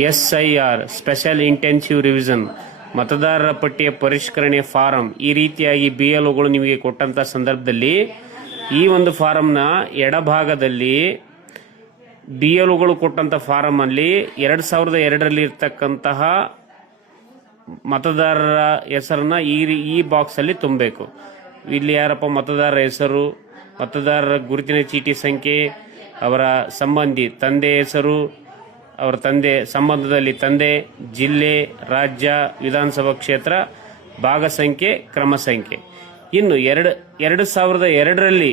SIR special intensive revision ಮತದಾರರ ಪಟ್ಟಿಯ ಪರಿಷ್ಕರಣೆ ಫಾರಂ ಈ ರೀತಿಯಾಗಿ BLOಗಳು ನಿಮಗೆ ಕೊಟ್ಟಂತ ಸಂದರ್ಭದಲ್ಲಿ ಈ ಒಂದು ಫಾರಂನ ಎಡಭಾಗದಲ್ಲಿ BLOಗಳು ಕೊಟ್ಟಂತ ಫಾರಂ ಅಲ್ಲಿ 2002ರಲ್ಲಿ ಇರತಕ್ಕಂತಹ ಮತದಾರರ ಹೆಸರನ್ನ ಈ ಬಾಕ್ಸ್ ಅಲ್ಲಿ ತುಂಬಬೇಕು. ಇಲ್ಲಿ ಯಾರಪ್ಪ ಮತದಾರರ ಹೆಸರು, ಮತದಾರರ ಗುರುತಿನ ಚೀಟಿ ಸಂಖ್ಯೆ, ಅವರ ಸಂಬಂಧಿ ತಂದೆ ಹೆಸರು, ಅವರ ತಂದೆ ಸಂಬಂಧದಲ್ಲಿ ತಂದೆ, ಜಿಲ್ಲೆ, ರಾಜ್ಯ, ವಿಧಾನಸಭಾ ಕ್ಷೇತ್ರ, ಭಾಗ ಸಂಖ್ಯೆ, ಕ್ರಮ ಸಂಖ್ಯೆ. ಇನ್ನು 2002ರಲ್ಲಿ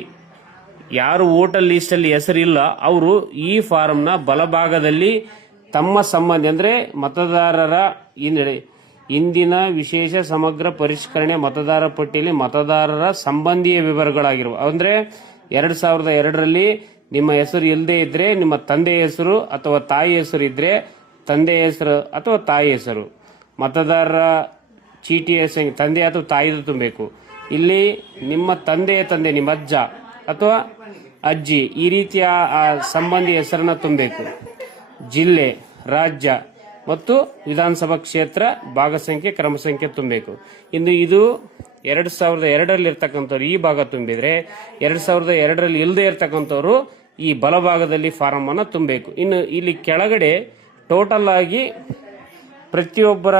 ಯಾರು ವೋಟರ್ ಲಿಸ್ಟ್ ಅಲ್ಲಿ ಹೆಸರಿಲ್ಲ ಅವರು ಈ ಫಾರಂನ ಬಲಭಾಗದಲ್ಲಿ ತಮ್ಮ ಸಂಬಂಧಿ ಅಂದ್ರೆ ಮತದಾರರ ಇಂದಿನ ವಿಶೇಷ ಸಮಗ್ರ ಪರಿಷ್ಕರಣೆ ಮತದಾರ ಪಟ್ಟಿಯಲ್ಲಿ ಮತದಾರರ ಸಂಬಂಧಿಯ ವಿವರಗಳಾಗಿರುವ ಅಂದ್ರೆ 2002ರಲ್ಲಿ ನಿಮ್ಮ ಹೆಸರು ಇಲ್ಲದೆ ಇದ್ರೆ ನಿಮ್ಮ ತಂದೆ ಹೆಸರು ಅಥವಾ ತಾಯಿ ಹೆಸರು ಇದ್ರೆ ತಂದೆ ಹೆಸರು ಅಥವಾ ತಾಯಿ ಹೆಸರು, ಮತದಾರರ ಚೀಟಿಯ ತಂದೆ ಅಥವಾ ತಾಯಿದು ತುಂಬಬೇಕು. ಇಲ್ಲಿ ನಿಮ್ಮ ತಂದೆಯ ತಂದೆ ನಿಮ್ಮ ಅಜ್ಜ ಅಥವಾ ಅಜ್ಜಿ ಈ ರೀತಿಯ ಸಂಬಂಧಿ ಹೆಸರನ್ನ ತುಂಬಬೇಕು. ಜಿಲ್ಲೆ, ರಾಜ್ಯ ಮತ್ತು ವಿಧಾನಸಭಾ ಕ್ಷೇತ್ರ, ಭಾಗ ಸಂಖ್ಯೆ, ಕ್ರಮ ಸಂಖ್ಯೆ ತುಂಬಬೇಕು. ಇನ್ನು ಇದು 2002ರಲ್ಲಿ ಇರ್ತಕ್ಕಂಥವ್ರು ಈ ಭಾಗ ತುಂಬಿದ್ರೆ 2002ರಲ್ಲಿ ಇಲ್ಲದೆ ಇರ್ತಕ್ಕಂಥವ್ರು ಈ ಬಲಭಾಗದಲ್ಲಿ ಫಾರಂ ಅನ್ನು ತುಂಬಬೇಕು. ಇನ್ನು ಇಲ್ಲಿ ಕೆಳಗಡೆ ಟೋಟಲ್ ಆಗಿ ಪ್ರತಿಯೊಬ್ಬರ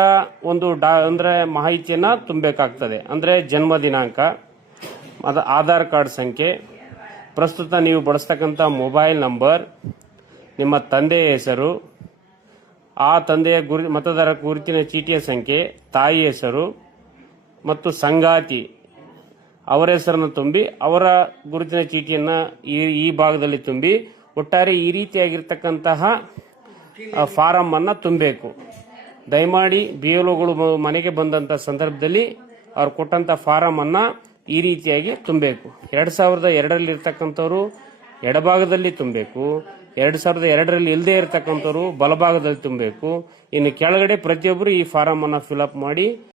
ಒಂದು ಅಂದ್ರೆ ಮಾಹಿತಿಯನ್ನ ತುಂಬಬೇಕಾಗ್ತದೆ. ಅಂದ್ರೆ ಜನ್ಮ ದಿನಾಂಕ, ಆಧಾರ್ ಕಾರ್ಡ್ ಸಂಖ್ಯೆ, ಪ್ರಸ್ತುತ ನೀವು ಬಳಸ್ತಕ್ಕಂಥ ಮೊಬೈಲ್ ನಂಬರ್, ನಿಮ್ಮ ತಂದೆಯ ಹೆಸರು, ಆ ತಂದೆಯ ಮತದಾರ ಗುರುತಿನ ಚೀಟಿಯ ಸಂಖ್ಯೆ, ತಾಯಿ ಹೆಸರು ಮತ್ತು ಸಂಗಾತಿ ಅವರ ಹೆಸರನ್ನು ತುಂಬಿ ಅವರ ಗುರುತಿನ ಚೀಟಿಯನ್ನ ಈ ಭಾಗದಲ್ಲಿ ತುಂಬಿ ಒಟ್ಟಾರೆ ಈ ರೀತಿಯಾಗಿರ್ತಕ್ಕಂತಹ ಫಾರಂ ಅನ್ನ ತುಂಬಬೇಕು. ದಯಮಾಡಿ BLOಗಳು ಮನೆಗೆ ಬಂದಂತ ಸಂದರ್ಭದಲ್ಲಿ ಅವ್ರು ಕೊಟ್ಟಂತ ಫಾರಂ ಅನ್ನ ಈ ರೀತಿಯಾಗಿ ತುಂಬಬೇಕು. 2002ರಲ್ಲಿ ಇರ್ತಕ್ಕಂಥವ್ರು ಎಡಭಾಗದಲ್ಲಿ ತುಂಬಬೇಕು, 2002ರಲ್ಲಿ ಇಲ್ಲದೆ ಇರತಕ್ಕಂಥವ್ರು ಬಲಭಾಗದಲ್ಲಿ ತುಂಬಬೇಕು. ಇನ್ನು ಕೆಳಗಡೆ ಪ್ರತಿಯೊಬ್ಬರು ಈ ಫಾರಂ ಅನ್ನ ಫಿಲ್ಅಪ್ ಮಾಡಿ